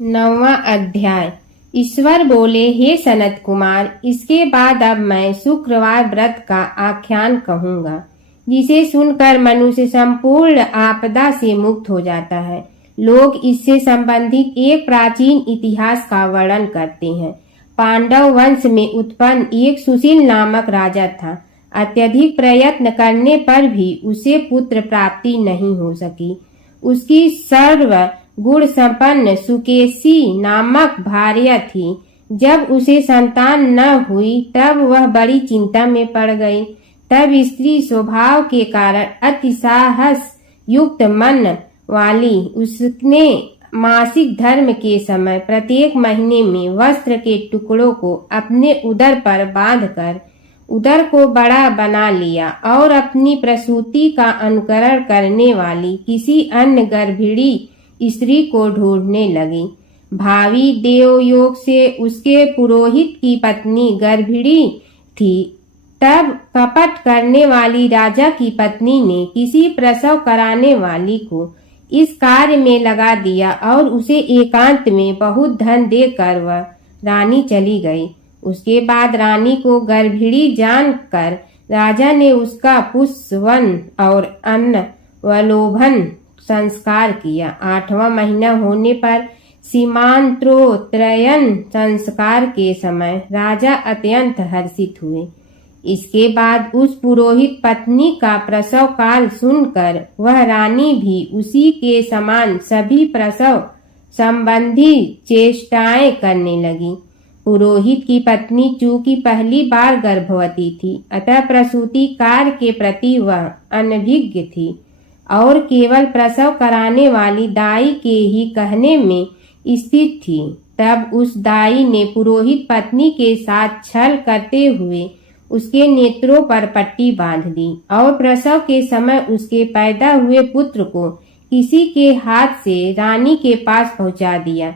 9वां अध्याय। ईश्वर बोले, हे सनत कुमार, इसके बाद अब मैं शुक्रवार व्रत का आख्यान कहूँगा, जिसे सुनकर मनुष्य संपूर्ण आपदा से मुक्त हो जाता है। लोग इससे संबंधित एक प्राचीन इतिहास का वर्णन करते हैं। पांडव वंश में उत्पन्न एक सुशील नामक राजा था। अत्यधिक प्रयत्न करने पर भी उसे पुत्र प्राप्ति नहीं हो सकी। उसकी सर्व गुण संपन्न सुकेशी नामक भार्या थी। जब उसे संतान न हुई तब वह बड़ी चिंता में पड़ गई। तब स्त्री स्वभाव के कारण अति साहस युक्त मन वाली उसने मासिक धर्म के समय प्रत्येक महीने में वस्त्र के टुकड़ों को अपने उदर पर बांधकर उदर को बड़ा बना लिया और अपनी प्रसूति का अनुकरण करने वाली किसी अन्य गर्भिणी स्त्री को ढूंढने लगी। भावी देवयोग से उसके पुरोहित की पत्नी गर्भिणी थी। तब कपट करने वाली राजा की पत्नी ने किसी प्रसव कराने वाली को इस कार्य में लगा दिया और उसे एकांत में बहुत धन देकर वह रानी चली गई। उसके बाद रानी को गर्भिणी जानकर राजा ने उसका पुष्पवन और अन्न वलोभन संस्कार किया। 8वां महीना होने पर सीमांत्रोत्तरयन संस्कार के समय राजा अत्यंत हर्षित हुए। इसके बाद उस पुरोहित पत्नी का प्रसव काल सुनकर वह रानी भी उसी के समान सभी प्रसव संबंधी चेष्टाएं करने लगी। पुरोहित की पत्नी चूंकि पहली बार गर्भवती थी, अतः प्रसूति कार्य के प्रति वह अनभिज्ञ थी और केवल प्रसव कराने वाली दाई के ही कहने में स्थित थी। तब उस दाई ने पुरोहित पत्नी के साथ छल करते हुए उसके नेत्रों पर पट्टी बांध दी और प्रसव के समय उसके पैदा हुए पुत्र को किसी के हाथ से रानी के पास पहुंचा दिया।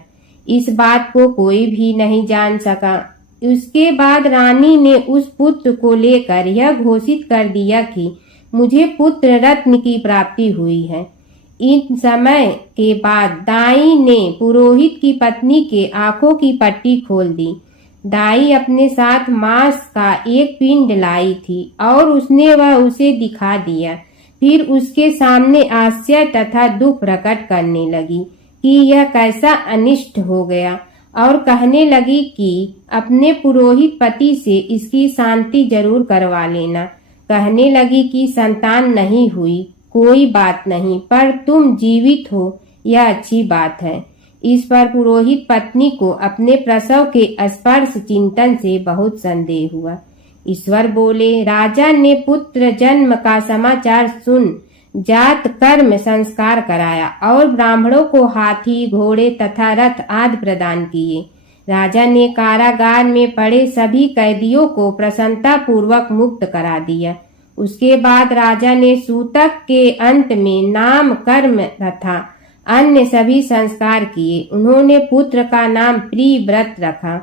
इस बात को कोई भी नहीं जान सका। उसके बाद रानी ने उस पुत्र को लेकर यह घोषित कर दिया कि मुझे पुत्र रत्न की प्राप्ति हुई है। इन समय के बाद दाई ने पुरोहित की पत्नी के आंखों की पट्टी खोल दी। दाई अपने साथ मांस का एक पिंड लाई थी और उसने वह उसे दिखा दिया। फिर उसके सामने आश्चर्य तथा दुख प्रकट करने लगी कि यह कैसा अनिष्ट हो गया और कहने लगी कि अपने पुरोहित पति से इसकी शांति जरूर करवा लेना। कहने लगी कि संतान नहीं हुई, कोई बात नहीं, पर तुम जीवित हो, यह अच्छी बात है। इस पर पुरोहित पत्नी को अपने प्रसव के स्पर्श चिंतन से बहुत संदेह हुआ। ईश्वर बोले, राजा ने पुत्र जन्म का समाचार सुन जात कर्म संस्कार कराया और ब्राह्मणों को हाथी, घोड़े तथा रथ आदि प्रदान किए। राजा ने कारागार में पड़े सभी कैदियों को प्रसन्नता पूर्वक मुक्त करा दिया। उसके बाद राजा ने सूतक के अंत में नाम कर्म तथा अन्य सभी संस्कार किए। उन्होंने पुत्र का नाम प्रियव्रत रखा।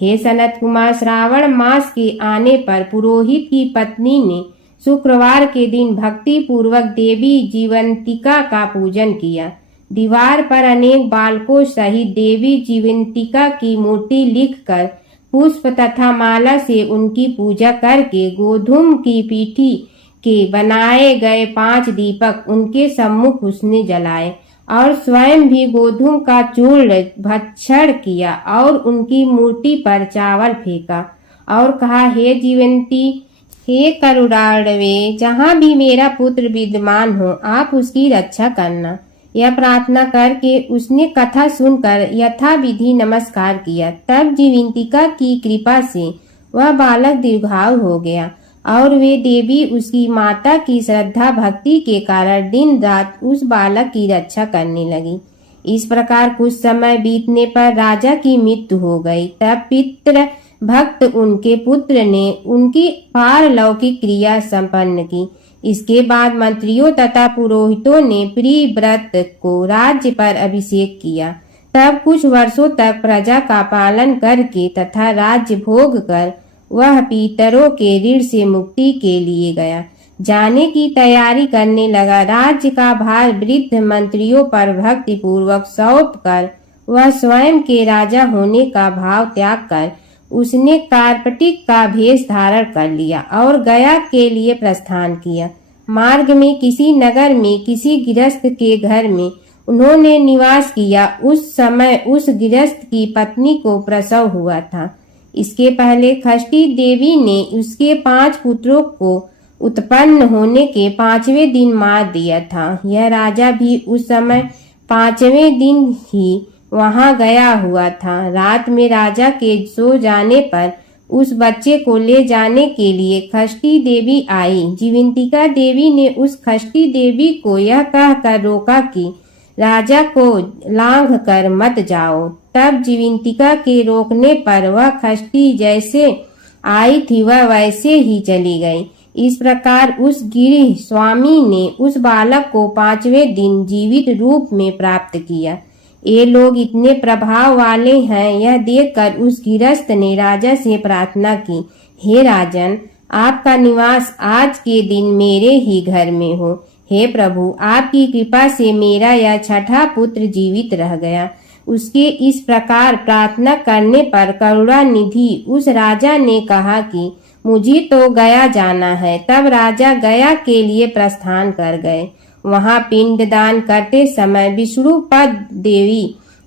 हे सनत कुमार, श्रावण मास के आने पर पुरोहित की पत्नी ने शुक्रवार के दिन भक्ति पूर्वक देवी जीवंतिका का पूजन किया। दीवार पर अनेक बालकों सहित देवी जीवंतिका की मूर्ति लिखकर पुष्प तथा माला से उनकी पूजा करके गोधूम की पीठी के बनाए गए 5 दीपक उनके सम्मुख उसने जलाए और स्वयं भी गोधूम का चूर्ण भक्षण किया और उनकी मूर्ति पर चावल फेंका और कहा, हे जीवंती, हे करुणार्णवे, जहाँ भी मेरा पुत्र विद्यमान हो आप उसकी रक्षा करना। यह प्रार्थना करके उसने कथा सुनकर यथाविधि नमस्कार किया। तब जीवंतिका की कृपा से वह बालक दीर्घायु हो गया और वे देवी उसकी माता की श्रद्धा भक्ति के कारण दिन रात उस बालक की रक्षा करने लगी। इस प्रकार कुछ समय बीतने पर राजा की मृत्यु हो गई। तब पितृ भक्त उनके पुत्र ने उनकी पारलौकिक क्रिया संपन्न की। इसके बाद मंत्रियों तथा पुरोहितों ने प्रियव्रत को राज्य पर अभिषेक किया। तब कुछ वर्षों तक प्रजा का पालन करके तथा राज्य भोग कर वह पितरों के ऋण से मुक्ति के लिए गया। जाने की तैयारी करने लगा। राज्य का भार वृद्ध मंत्रियों पर भक्ति पूर्वक सौंप कर वह स्वयं के राजा होने का भाव त्याग कर उसने कार्पटिक का भेष धारण कर लिया और गया के लिए प्रस्थान किया। मार्ग में किसी नगर में किसी गृहस्थ के घर में उन्होंने निवास किया। उस समय उस गृहस्थ की पत्नी को प्रसव हुआ था। इसके पहले षष्ठी देवी ने उसके 5 पुत्रों को उत्पन्न होने के 5वें दिन मार दिया था। यह राजा भी उस समय 5वें दिन ही वहां गया हुआ था। रात में राजा के सो जाने पर उस बच्चे को ले जाने के लिए षष्ठी देवी आई। जीवंतिका देवी ने उस षष्ठी देवी को यह कहकर रोका कि राजा को लांघ कर मत जाओ। तब जीवंतिका के रोकने पर वह षष्ठी जैसे आई थी वह वैसे ही चली गई। इस प्रकार उस गृह स्वामी ने उस बालक को 5वें दिन जीवित रूप में प्राप्त किया। ये लोग इतने प्रभाव वाले हैं, यह देखकर उस गृहस्थ ने राजा से प्रार्थना की, हे राजन, आपका निवास आज के दिन मेरे ही घर में हो। हे प्रभु, आपकी कृपा से मेरा यह 6ठा पुत्र जीवित रह गया। उसके इस प्रकार प्रार्थना करने पर करुणानिधि उस राजा ने कहा कि मुझे तो गया जाना है। तब राजा गया के लिए प्रस्थान कर गए। वहां पिंडदान करते समय विष्णुपद देवी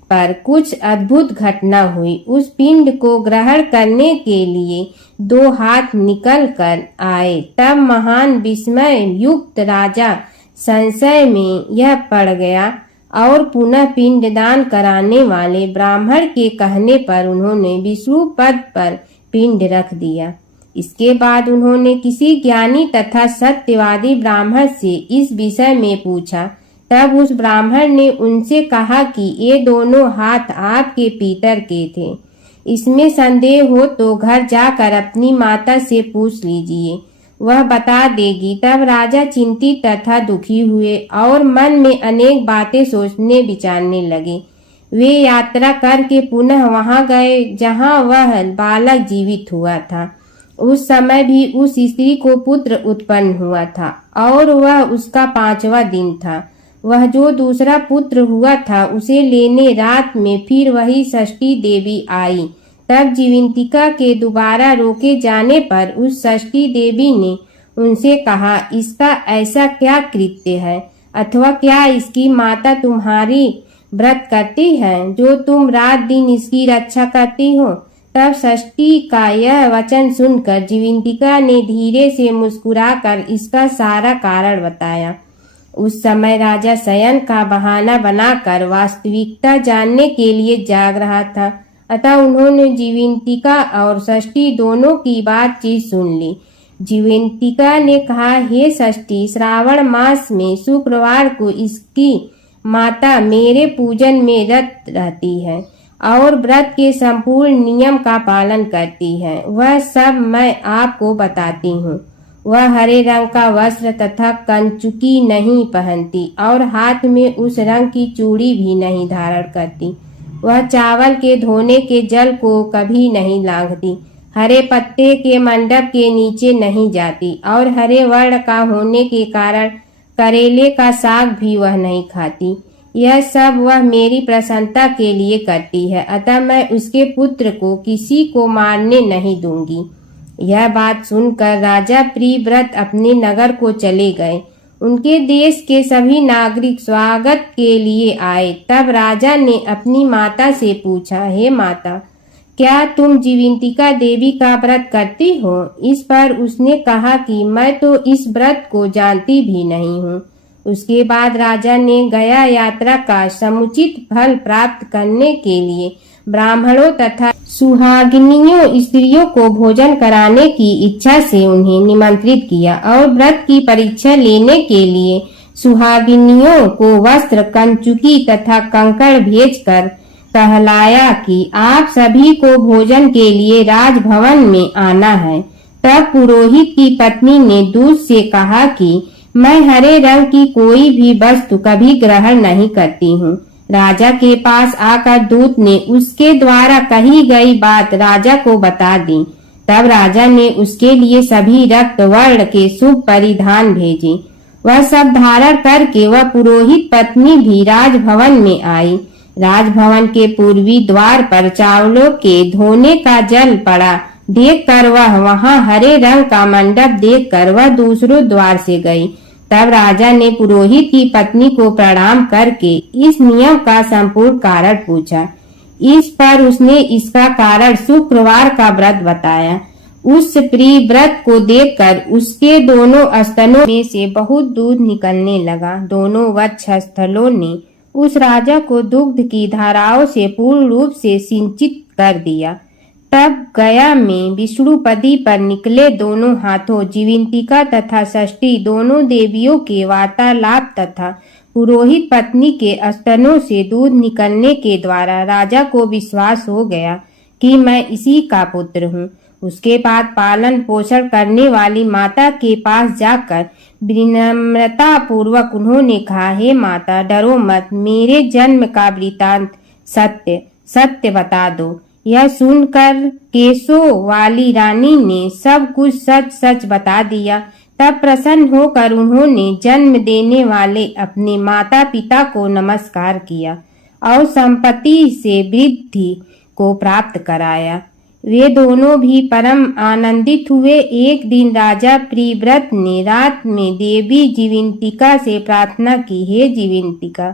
पर कुछ अद्भुत घटना हुई। उस पिंड को ग्रहण करने के लिए 2 हाथ निकल कर आए। तब महान विस्मय युक्त राजा संशय में यह पड़ गया और पुनः पिंडदान कराने वाले ब्राह्मण के कहने पर उन्होंने विष्णुपद पर पिंड रख दिया। इसके बाद उन्होंने किसी ज्ञानी तथा सत्यवादी ब्राह्मण से इस विषय में पूछा। तब उस ब्राह्मण ने उनसे कहा कि ये दोनों हाथ आपके पितर के थे। इसमें संदेह हो तो घर जाकर अपनी माता से पूछ लीजिए, वह बता देगी। तब राजा चिंतित तथा दुखी हुए और मन में अनेक बातें सोचने विचारने लगे। वे यात्रा करके पुनः वहां गए जहां वह बालक जीवित हुआ था। उस समय भी उस स्त्री को पुत्र उत्पन्न हुआ था और वह उसका 5वां दिन था। वह जो दूसरा पुत्र हुआ था उसे लेने रात में फिर वही षष्ठी देवी आई। तब जीवंतिका के दोबारा रोके जाने पर उस षष्ठी देवी ने उनसे कहा, इसका ऐसा क्या कृत्य है अथवा क्या इसकी माता तुम्हारी व्रत करती है जो तुम रात दिन इसकी रक्षा करती हो। तब षष्ठी का यह वचन सुनकर जीवंतिका ने धीरे से मुस्कुराकर इसका सारा कारण बताया। उस समय राजा शयन का बहाना बनाकर वास्तविकता जानने के लिए जाग रहा था। अतः उन्होंने जीवंतिका और षष्ठी दोनों की बातचीत सुन ली। जीवंतिका ने कहा, हे षष्ठी, श्रावण मास में शुक्रवार को इसकी माता मेरे पूजन में रत रहती है और व्रत के संपूर्ण नियम का पालन करती है। वह सब मैं आपको बताती हूँ। वह हरे रंग का वस्त्र तथा कंचुकी नहीं पहनती और हाथ में उस रंग की चूड़ी भी नहीं धारण करती। वह चावल के धोने के जल को कभी नहीं लांघती, हरे पत्ते के मंडप के नीचे नहीं जाती और हरे वर्ण का होने के कारण करेले का साग भी वह नहीं खाती। यह सब वह मेरी प्रसन्नता के लिए करती है, अतः मैं उसके पुत्र को किसी को मारने नहीं दूंगी। यह बात सुनकर राजा प्रियव्रत अपने नगर को चले गए। उनके देश के सभी नागरिक स्वागत के लिए आए। तब राजा ने अपनी माता से पूछा, हे माता, क्या तुम जीवंतिका देवी का व्रत करती हो? इस पर उसने कहा कि मैं तो इस व्रत को जानती भी नहीं हूँ। उसके बाद राजा ने गया यात्रा का समुचित फल प्राप्त करने के लिए ब्राह्मणों तथा सुहागिनियों स्त्रियों को भोजन कराने की इच्छा से उन्हें निमंत्रित किया और व्रत की परीक्षा लेने के लिए सुहागिनियों को वस्त्र, कंचुकी तथा कंकड़ भेजकर कहलाया कि आप सभी को भोजन के लिए राजभवन में आना है। तब पुरोहित की पत्नी ने दूत से कहा कि मैं हरे रंग की कोई भी वस्तु कभी ग्रहण नहीं करती हूँ। राजा के पास आकर दूत ने उसके द्वारा कही गई बात राजा को बता दी। तब राजा ने उसके लिए सभी रक्त वर्ण के शुभ परिधान भेजे। वह सब धारण करके वह पुरोहित पत्नी भी राजभवन में आई। राजभवन के पूर्वी द्वार पर चावलों के धोने का जल पड़ा देखकर वह वहां हरे रंग का मंडप देखकर वह दूसरों द्वार से गई। तब राजा ने पुरोहित की पत्नी को प्रणाम करके इस नियम का संपूर्ण कारण पूछा। इस पर उसने इसका कारण शुक्रवार का व्रत बताया। उस प्रिय व्रत को देखकर उसके दोनों स्तनों में से बहुत दूध निकलने लगा। दोनों वक्षस्थलों ने उस राजा को दुग्ध की धाराओं से पूर्ण रूप से सिंचित कर दिया। तब गया में विष्णुपदी पर निकले दोनों हाथों जीविंतिका तथा षष्ठी दोनों देवियों के वार्तालाप तथा पुरोहित पत्नी के स्तनों से दूध निकलने के द्वारा राजा को विश्वास हो गया कि मैं इसी का पुत्र हूँ। उसके बाद पालन पोषण करने वाली माता के पास जाकर विनम्रता पूर्वक उन्होंने कहा, हे माता, डरो मत, मेरे जन्म का वृतांत सत्य सत्य बता दो। यह सुनकर केशों वाली रानी ने सब कुछ सच सच बता दिया। तब प्रसन्न होकर उन्होंने जन्म देने वाले अपने माता पिता को नमस्कार किया और संपत्ति से वृद्धि को प्राप्त कराया। वे दोनों भी परम आनंदित हुए। एक दिन राजा प्रिव्रत ने रात में देवी जीविंतिका से प्रार्थना की, हे जीविंतिका,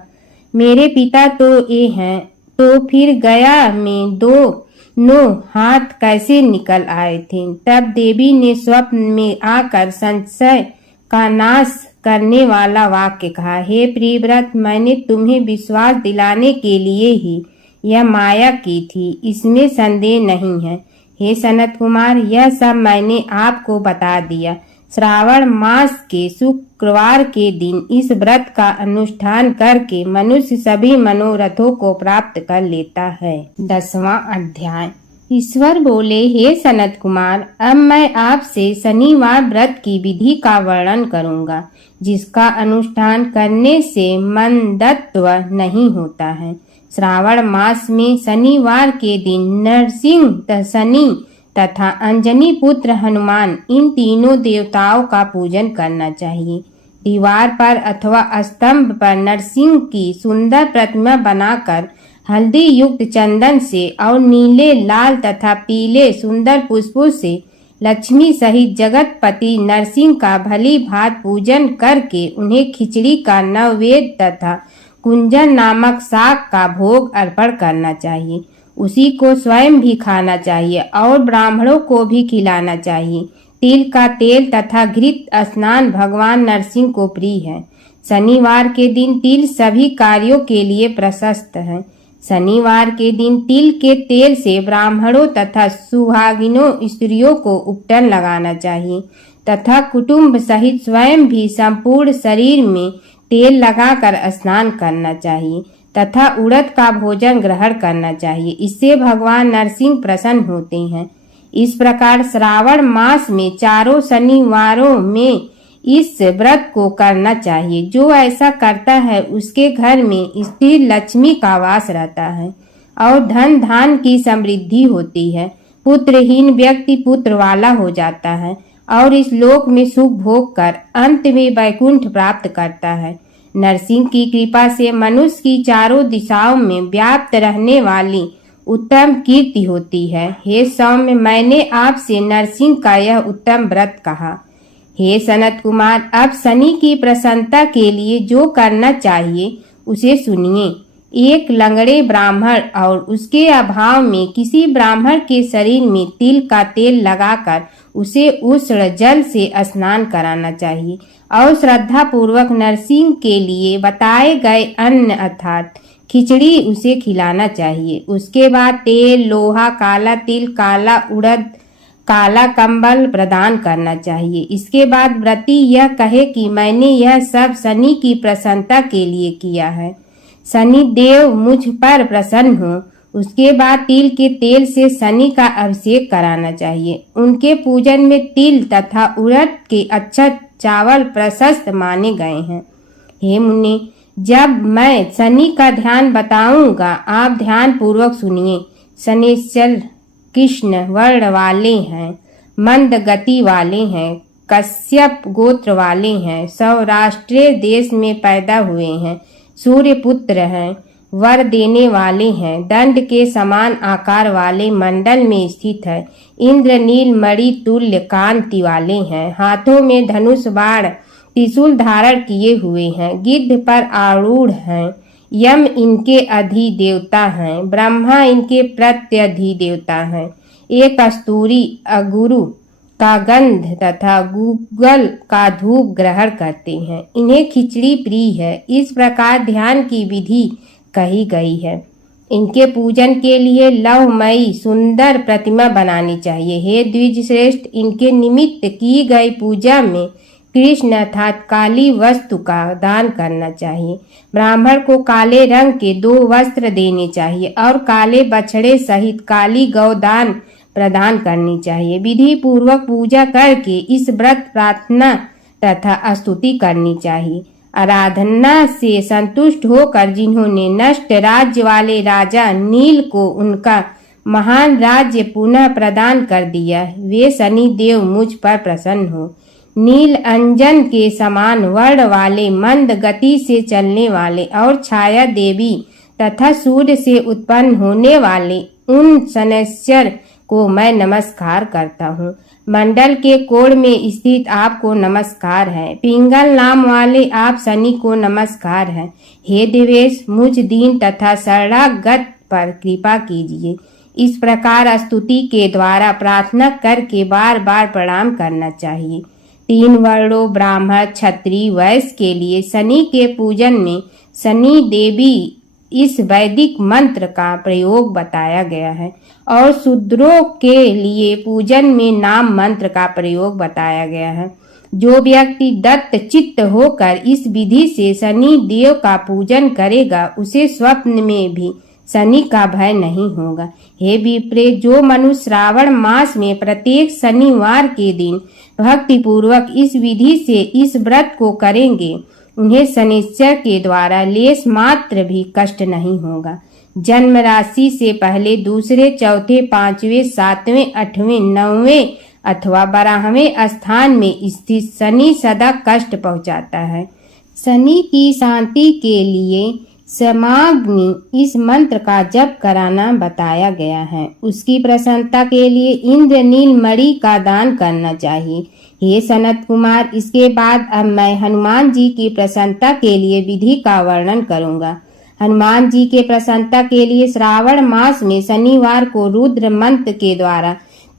मेरे पिता तो ये हैं, तो फिर गया में दोनों हाथ कैसे निकल आए थे? तब देवी ने स्वप्न में आकर संशय का नाश करने वाला वाक्य कहा, हे प्रिव्रत, मैंने तुम्हें विश्वास दिलाने के लिए ही यह माया की थी, इसमें संदेह नहीं है। हे सनत कुमार, यह सब मैंने आपको बता दिया। श्रावण मास के शुक्रवार के दिन इस व्रत का अनुष्ठान करके मनुष्य सभी मनोरथों को प्राप्त कर लेता है। 10वां अध्याय। ईश्वर बोले, हे सनत कुमार, अब मैं आपसे शनिवार व्रत की विधि का वर्णन करूंगा, जिसका अनुष्ठान करने से मंदत्व नहीं होता है। श्रावण मास में शनिवार के दिन नरसिंह शनि तथा अंजनी पुत्र हनुमान, इन तीनों देवताओं का पूजन करना चाहिए। दीवार पर अथवा स्तंभ पर नरसिंह की सुंदर प्रतिमा बनाकर हल्दी युक्त चंदन से और नीले, लाल तथा पीले सुंदर पुष्पों से लक्ष्मी सहित जगतपति नरसिंह का भली भांति पूजन करके उन्हें खिचड़ी का नैवेद्य तथा कुंजन नामक शाक का भोग अर्पण करना चाहिए। उसी को स्वयं भी खाना चाहिए और ब्राह्मणों को भी खिलाना चाहिए। तिल का तेल तथा घृत स्नान भगवान नरसिंह को प्रिय है। शनिवार के दिन तिल सभी कार्यों के लिए प्रशस्त है। शनिवार के दिन तिल के तेल से ब्राह्मणों तथा सुहागिनों स्त्रियों को उपटन लगाना चाहिए तथा कुटुंब सहित स्वयं भी संपूर्ण शरीर में तेल लगाकर स्नान करना चाहिए तथा उड़द का भोजन ग्रहण करना चाहिए। इससे भगवान नरसिंह प्रसन्न होते हैं। इस प्रकार श्रावण मास में चारों शनिवारों में इस व्रत को करना चाहिए। जो ऐसा करता है उसके घर में स्थिर लक्ष्मी का वास रहता है और धन धान की समृद्धि होती है। पुत्रहीन व्यक्ति पुत्र वाला हो जाता है और इस लोक में सुख भोग कर अंत में वैकुंठ प्राप्त करता है। नरसिंह की कृपा से मनुष्य की चारों दिशाओं में व्याप्त रहने वाली उत्तम कीर्ति होती है। हे सौम्य, मैंने आपसे नरसिंह का यह उत्तम व्रत कहा। हे सनत कुमार, अब शनि की प्रसन्नता के लिए जो करना चाहिए उसे सुनिए। एक लंगड़े ब्राह्मण और उसके अभाव में किसी ब्राह्मण के शरीर में तिल का तेल लगाकर उसे उष्ण जल से स्नान कराना चाहिए और श्रद्धा पूर्वक नरसिंह के लिए बताए गए अन्न अर्थात खिचड़ी उसे खिलाना चाहिए। उसके बाद तेल, लोहा, काला तिल, काला उड़द, काला कंबल प्रदान करना चाहिए। इसके बाद व्रती यह कहे कि मैंने यह सब शनि की प्रसन्नता के लिए किया है, शनि देव मुझ पर प्रसन्न हो। उसके बाद तिल के तेल से शनि का अभिषेक कराना चाहिए। उनके पूजन में तिल तथा उड़द के अक्षत चावल प्रशस्त माने गए हैं। हे मुनि, जब मैं शनि का ध्यान बताऊंगा, आप ध्यान पूर्वक सुनिए। शनिश्चर कृष्ण वर्ण वाले हैं, मंद गति वाले हैं, कश्यप गोत्र वाले हैं, सौराष्ट्र देश में पैदा हुए हैं, सूर्य पुत्र हैं, वर देने वाले हैं। दंड के समान आकार वाले मंडल में स्थित है। इंद्र नील मणि तुल्य कांति वाले हैं। हाथों में धनुष बाण त्रिशूल धारण किए हुए हैं। गिद्ध पर आरूढ़ हैं। यम इनके अधिदेवता हैं। ब्रह्मा इनके प्रत्यधिदेवता हैं। ये कस्तूरी अगुरु का गंध तथा गूगल का धूप ग्रहण करते हैं। इन्हें खिचड़ी प्रिय है। इस प्रकार ध्यान की विधि कही गई है। इनके पूजन के लिए लौहमयी सुंदर प्रतिमा बनानी चाहिए। हे द्विज श्रेष्ठ, इनके निमित्त की गई पूजा में कृष्ण अर्थात काली वस्तु का दान करना चाहिए। ब्राह्मण को काले रंग के 2 वस्त्र देने चाहिए और काले बछड़े सहित काली गौदान प्रदान करनी चाहिए। विधि पूर्वक पूजा करके इस व्रत प्रार्थना तथा स्तुति करनी चाहिए। आराधना से संतुष्ट होकर जिन्होंने नष्ट राज्य वाले राजा नील को उनका महान राज्य पुनः प्रदान कर दिया, वे शनि देव मुझ पर प्रसन्न हो। नील अंजन के समान वर्ण वाले, मंद गति से चलने वाले और छाया देवी तथा सूर्य से उत्पन्न होने वाले उन शनैश्चर को मैं नमस्कार करता हूँ। मंडल के कोण में स्थित आपको नमस्कार है। पिंगल नाम वाले आप शनि को नमस्कार है। हे देवेश, मुझ दीन तथा शरणागत पर कृपा कीजिए। इस प्रकार स्तुति के द्वारा प्रार्थना करके बार बार प्रणाम करना चाहिए। 3 वर्णों ब्राह्मण क्षत्रिय वैश्य के लिए शनि के पूजन में शनि देवी इस वैदिक मंत्र का प्रयोग बताया गया है और शूद्रों के लिए पूजन में नाम मंत्र का प्रयोग बताया गया है। जो व्यक्ति दत्त चित्त होकर इस विधि से शनि देव का पूजन करेगा, उसे स्वप्न में भी शनि का भय नहीं होगा। हे विप्रे, जो मनुष्य श्रावण मास में प्रत्येक शनिवार के दिन भक्ति पूर्वक इस विधि से इस व्रत को करेंगे, उन्हें शनिश्चर के द्वारा लेश मात्र भी कष्ट नहीं होगा। जन्म राशि से पहले, दूसरे, चौथे, 5वें, 7वें, 8वें, 9वें अथवा 12वें स्थान में स्थित शनि सदा कष्ट पहुंचाता है। शनि की शांति के लिए समाग्नि इस मंत्र का जप कराना बताया गया है। उसकी प्रसन्नता के लिए इंद्रनील मणि का दान करना चाहिए। हे सनत कुमार, इसके बाद अब मैं हनुमान जी की प्रसन्नता के लिए विधि का वर्णन करूंगा। हनुमान जी के प्रसन्नता के लिए श्रावण मास में शनिवार को रुद्र मंत्र के द्वारा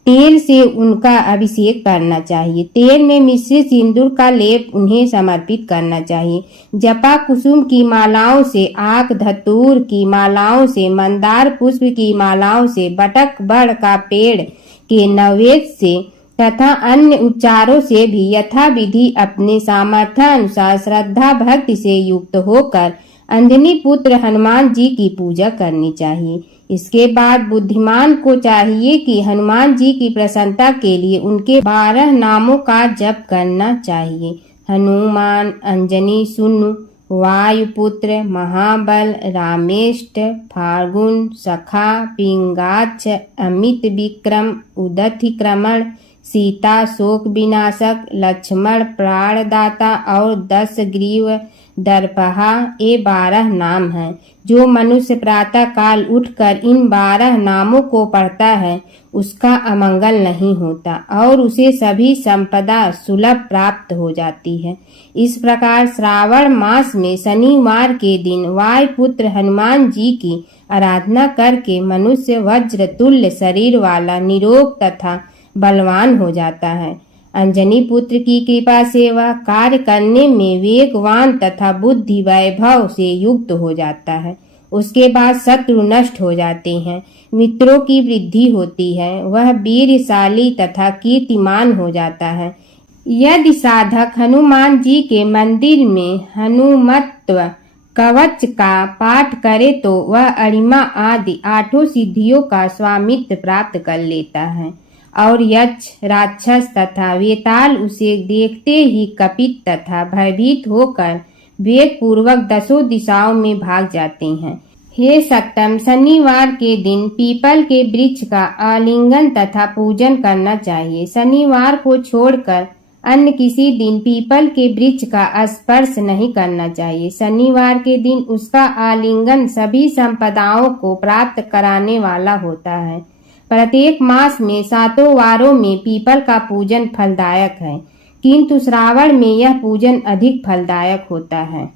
तेल से उनका अभिषेक करना चाहिए। तेल में मिश्रित सिंदूर का लेप उन्हें समर्पित करना चाहिए। जपा कुसुम की मालाओं से, आक धतूर की मालाओं से, मंदार पुष्प की मालाओं से, बटक बड़ का पेड़ के नैवेद्य से तथा अन्य उपचारों से भी यथा विधि अपने सामर्थ्य अनुसार श्रद्धा भक्ति से युक्त होकर अंजनी पुत्र हनुमान जी की पूजा करनी चाहिए। इसके बाद बुद्धिमान को चाहिए कि हनुमान जी की प्रसन्नता के लिए उनके 12 नामों का जप करना चाहिए। हनुमान, अंजनी सुनु, वायुपुत्र, महाबल, रामेष्ट, फाल्गुन, सखा, पिंगाक्ष, अमित विक्रम, उदतिक्रमण, सीता शोक विनाशक, लक्ष्मण प्राणदाता और 10 ग्रीव दर्पहा, ये 12 नाम हैं। जो मनुष्य प्रातः काल उठकर इन 12 नामों को पढ़ता है, उसका अमंगल नहीं होता और उसे सभी संपदा सुलभ प्राप्त हो जाती है। इस प्रकार श्रावण मास में शनिवार के दिन वायुपुत्र हनुमान जी की आराधना करके मनुष्य वज्र तुल्य शरीर वाला, निरोग तथा बलवान हो जाता है। अंजनी पुत्र की कृपा से वह कार्य करने में वेगवान तथा बुद्धि वैभव से युक्त हो जाता है। उसके बाद शत्रु नष्ट हो जाते हैं, मित्रों की वृद्धि होती है, वह वीरशाली तथा कीर्तिमान हो जाता है। यदि साधक हनुमान जी के मंदिर में हनुमत्व कवच का पाठ करे तो वह अरिमा आदि 8 सिद्धियों का स्वामित्व प्राप्त कर लेता है और यक्ष, राक्षस तथा वेताल उसे देखते ही कपित तथा भयभीत होकर वेग पूर्वक 10 दिशाओं में भाग जाते हैं। हे सत्तम, शनिवार के दिन पीपल के वृक्ष का आलिंगन तथा पूजन करना चाहिए। शनिवार को छोड़कर अन्य किसी दिन पीपल के वृक्ष का स्पर्श नहीं करना चाहिए। शनिवार के दिन उसका आलिंगन सभी संपदाओं को प्राप्त कराने वाला होता है। प्रत्येक मास में 7 वारों में पीपल का पूजन फलदायक है, किंतु श्रावण में यह पूजन अधिक फलदायक होता है।